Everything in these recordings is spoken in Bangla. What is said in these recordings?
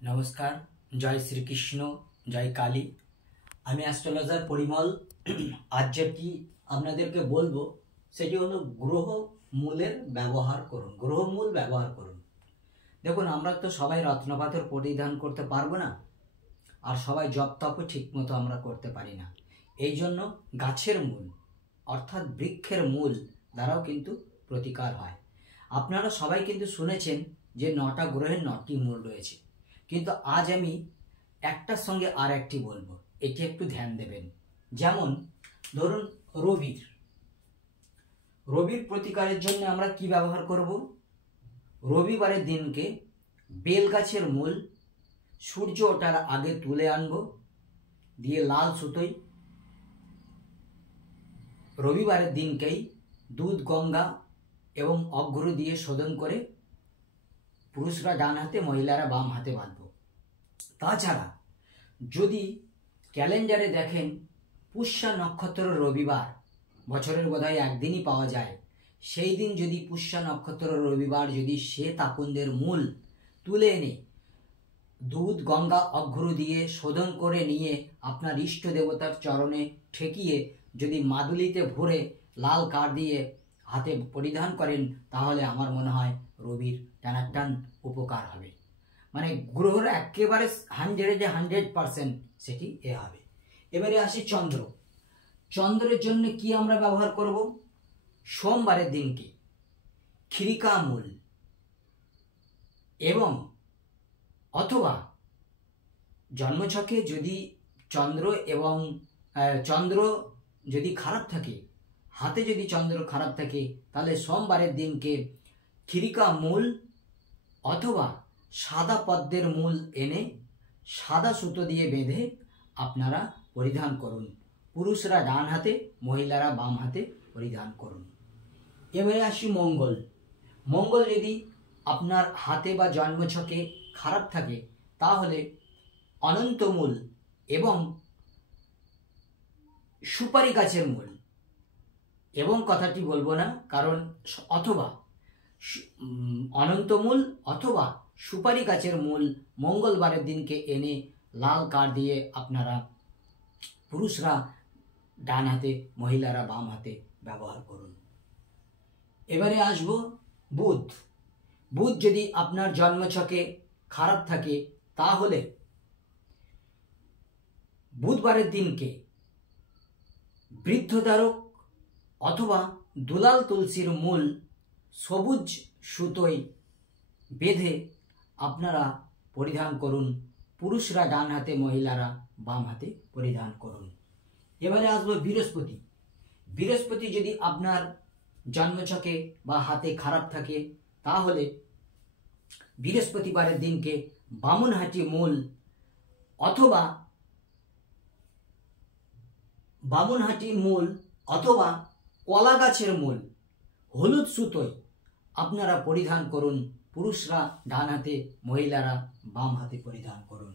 নমস্কার, জয় শ্রীকৃষ্ণ, জয় কালী। আমি অ্যাস্ট্রোলজার পরিমল। আজ যেটি আপনাদেরকে বলবো সেটি হলো গ্রহ মূলের ব্যবহার করুন। গ্রহ মূল ব্যবহার করুন। দেখুন, আমরা তো সবাই রত্নপাথর পরিধান করতে পারবো না, আর সবাই জপ তপও ঠিক মতো আমরা করতে পারি না। এই জন্য গাছের মূল অর্থাৎ বৃক্ষের মূল দ্বারাও কিন্তু প্রতিকার হয়। আপনারা সবাই কিন্তু শুনেছেন যে 9টা গ্রহের 9টি মূল রয়েছে, কিন্তু আজ আমি একটার সঙ্গে আর একটি বলবো, এটি একটু ধ্যান দেবেন। যেমন ধরুন রবির প্রতিকারের জন্য আমরা কি ব্যবহার করব? রবিবারের দিনকে বেল গাছের মূল সূর্য ওঠার আগে তুলে আনবো, দিয়ে লাল সুতোয় রবিবারের দিনকেই দুধ, গঙ্গা এবং অঘ্র দিয়ে শোধন করে পুরুষরা ডান হাতে, মহিলারা বাম হাতে বাঁধব। তাছাড়া যদি ক্যালেন্ডারে দেখেন পুষ্যা নক্ষত্র রবিবার, বছরের বোধহয় একদিনই পাওয়া যায়, সেই দিন যদি পুষ্যা নক্ষত্র রবিবার যদি শ্বেত আকন্দের মূল তুলে এনে দুধ, গঙ্গা, অঘ্র দিয়ে শোধন করে নিয়ে আপনার ইষ্ট দেবতার চরণে ঠেকিয়ে যদি মাদুলিতে ভরে লাল কাঠ দিয়ে হাতে পরিধান করেন, তাহলে আমার মনে হয় রবির টানাটান উপকার হবে। মানে গ্রহর একেবারে 100% সেটি হবে। এবারে আসি চন্দ্র। চন্দ্রের জন্য কি আমরা ব্যবহার করব? সোমবারের দিনকে খিরিকা মূল এবং অথবা জন্মছকে যদি চন্দ্র যদি খারাপ থাকে, হাতে যদি চন্দ্র খারাপ থাকে, তাহলে সোমবারের দিনকে খিরিকা মূল অথবা সাদা পদ্মের মূল এনে সাদা সুতো দিয়ে বেঁধে আপনারা পরিধান করুন। পুরুষরা ডান হাতে, মহিলারা বাম হাতে পরিধান করুন। এবারে আসি মঙ্গল। মঙ্গল যদি আপনার হাতে বা জন্মছকে খারাপ থাকে, তাহলে অনন্তমূল এবং সুপারি গাছের মূল, এবং কথাটি বলবো না কারণ অথবা অনন্তমূল অথবা সুপারি গাছের মূল মঙ্গলবারের দিনকে এনে লাল কাঠ দিয়ে আপনারা পুরুষরা ডান হাতে, মহিলারা বাম হাতে ব্যবহার করুন। এবারে আসবো বুধ। বুধ যদি আপনার জন্মছকে খারাপ থাকে, তাহলে বুধবারের দিনকে বৃদ্ধদ্বারক অথবা দুলাল তুলসীর মূল সবুজ সুতোয় বেঁধে আপনারা পরিধান করুন। পুরুষরা ডান হাতে, মহিলারা বাম হাতে পরিধান করুন। এবারে আসবো বৃহস্পতি। বৃহস্পতি যদি আপনার জন্মছকে বা হাতে খারাপ থাকে, তাহলে বৃহস্পতিবারের দিনকে বামুনহাটি মূল অথবা কলা গাছের মূল হলুদ সুতোয় আপনারা পরিধান করুন। পুরুষরা ডান হাতে, মহিলারা বাম হাতে পরিধান করুন।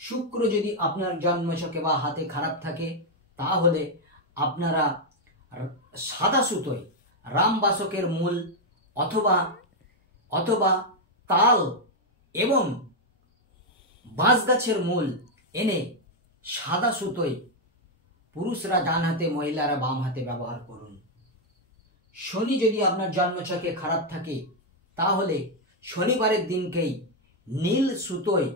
শুক্র যদি আপনার জন্মছকে বা হাতে খারাপ থাকে, তাহলে আপনারা সাদা সুতোয় রামবাসকের মূল অথবা তাল এবং বাঁশ গাছের মূল এনে সাদা সুতোয় পুরুষরা ডান হাতে, মহিলারা বাম হাতে ব্যবহার করুন। শনি যদি আপনার জন্মছকে খারাপ থাকে, তাহলে শনিবারের দিনকেই নীল সুতোয়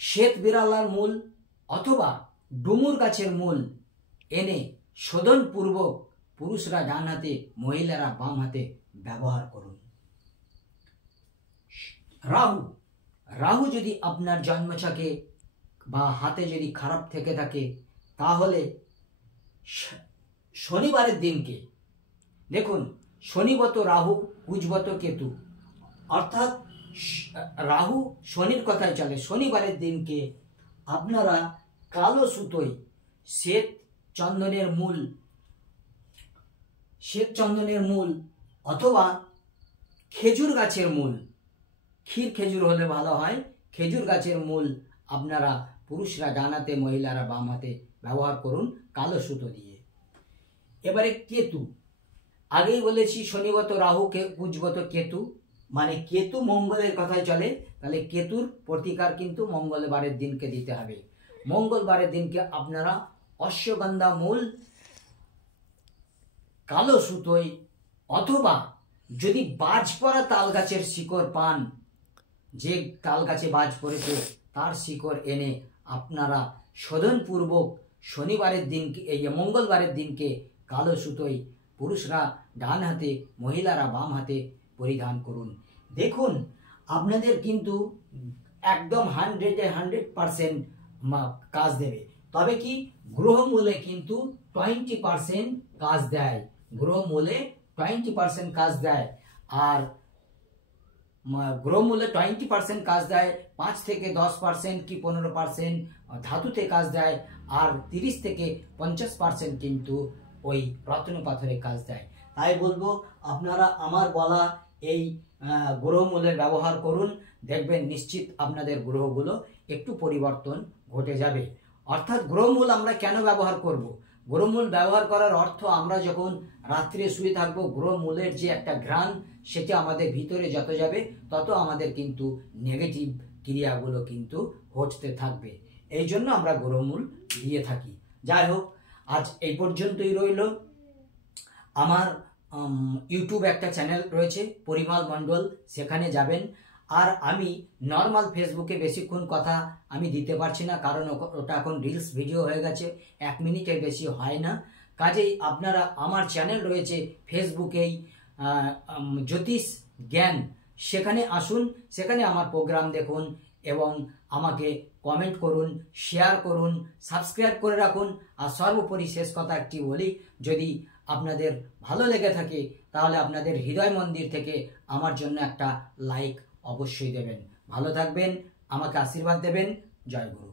শ্বেত বিড়ালার মূল অথবা ডুমুর গাছের মূল এনে শোধনপূর্বক পুরুষরা ডান হাতে, মহিলারা বাম হাতে ব্যবহার করুন। রাহু যদি আপনার জন্মছকে বা হাতে যদি খারাপ থেকে থাকে, তাহলে শনিবারের দিনকে দেখুন, শনিবত রাহু, কুজবত কেতু, অর্থাৎ রাহু শনির কথায় চলে। শনিবারের দিনকে আপনারা কালো সুতোয় শ্বেত চন্দনের মূল অথবা খেজুর গাছের মূল, ক্ষীর খেজুর হলে ভালো হয়, খেজুর গাছের মূল আপনারা পুরুষরা ডান হাতে, মহিলারা বাম হাতে ব্যবহার করুন কালো সুতো দিয়ে। এবারে কেতু। আগেই বলেছি শনিবত রাহু, কুজবত কেতু, মানে কেতু মঙ্গলের কথায় চলে, তাহলে কেতুর প্রতিকার কিন্তু মঙ্গলবারের দিনকে দিতে হবে। মঙ্গলবারের দিনকে আপনারা অশ্বগন্ধা মূল, কালো সুতোয়, অথবা যদি বাজ পড়া তাল গাছের শিকড় পান, যে তাল গাছে বাজ পড়েছে তার শিকড় এনে আপনারা শোধনপূর্বক শনিবারের দিনকে, এই মঙ্গলবারের দিনকে কালো সুতোয় পুরুষরা ডান হাতে, মহিলারা বাম হাতে পরিধান করুন। দেখুন আপনাদের কিন্তু একদম 100% কাজ দেবে। তবে কি গ্রহমূলে কিন্তু 20% কাজ দেয়, গ্রহমূলে 20% কাজ দেয়। আর গ্রহমূলে 20% কাজ দেয়, 5 থেকে 10% কি 15% ধাতুতে কাজ দেয়, আর 30 থেকে 50% কিন্তু ওই রত্ন পাথরে কাজ দেয়। তাই বলবো আপনারা আমার বলা এই গ্রহমূলের ব্যবহার করুন, দেখবেন নিশ্চিত আপনাদের গ্রহগুলো একটু পরিবর্তন ঘটে যাবে। অর্থাৎ গ্রহমূল আমরা কেন ব্যবহার করব? গ্রহমূল ব্যবহার করার অর্থ আমরা যখন রাত্রে শুয়ে থাকবো, গ্রহমূলের যে একটা ঘ্রাণ সেটা আমাদের ভিতরে যত যাবে তত আমাদের কিন্তু নেগেটিভ ক্রিয়াগুলো কিন্তু ঘটতে থাকবে। এই জন্য আমরা গ্রহমূল দিয়ে থাকি। যাই হোক, আজ এই পর্যন্তই রইল। আমার ইউটিউব একটা চ্যানেল রয়েছে পরিমল মণ্ডল, সেখানে যাবেন। আর আমি নর্মাল ফেসবুকে বেশিক্ষণ কথা আমি দিতে পারছি না, কারণ ওটা এখন রিলস ভিডিও হয়ে গেছে, 1 মিনিটের বেশি হয় না। কাজেই আপনারা আমার চ্যানেল রয়েছে ফেসবুকেই জ্যোতিষ জ্ঞান, সেখানে আসুন, সেখানে আমার প্রোগ্রাম দেখুন এবং আমাকে কমেন্ট করুন, শেয়ার করুন, সাবস্ক্রাইব করে রাখুন। আর সর্বোপরি শেষ কথা একটি বলি, যদি আপনাদের ভালো লেগে থাকে তাহলে আপনাদের হৃদয় মন্দির থেকে আমার জন্য একটা লাইক অবশ্যই দেবেন। ভালো থাকবেন, আমাকে আশীর্বাদ দেবেন। জয় গুরু।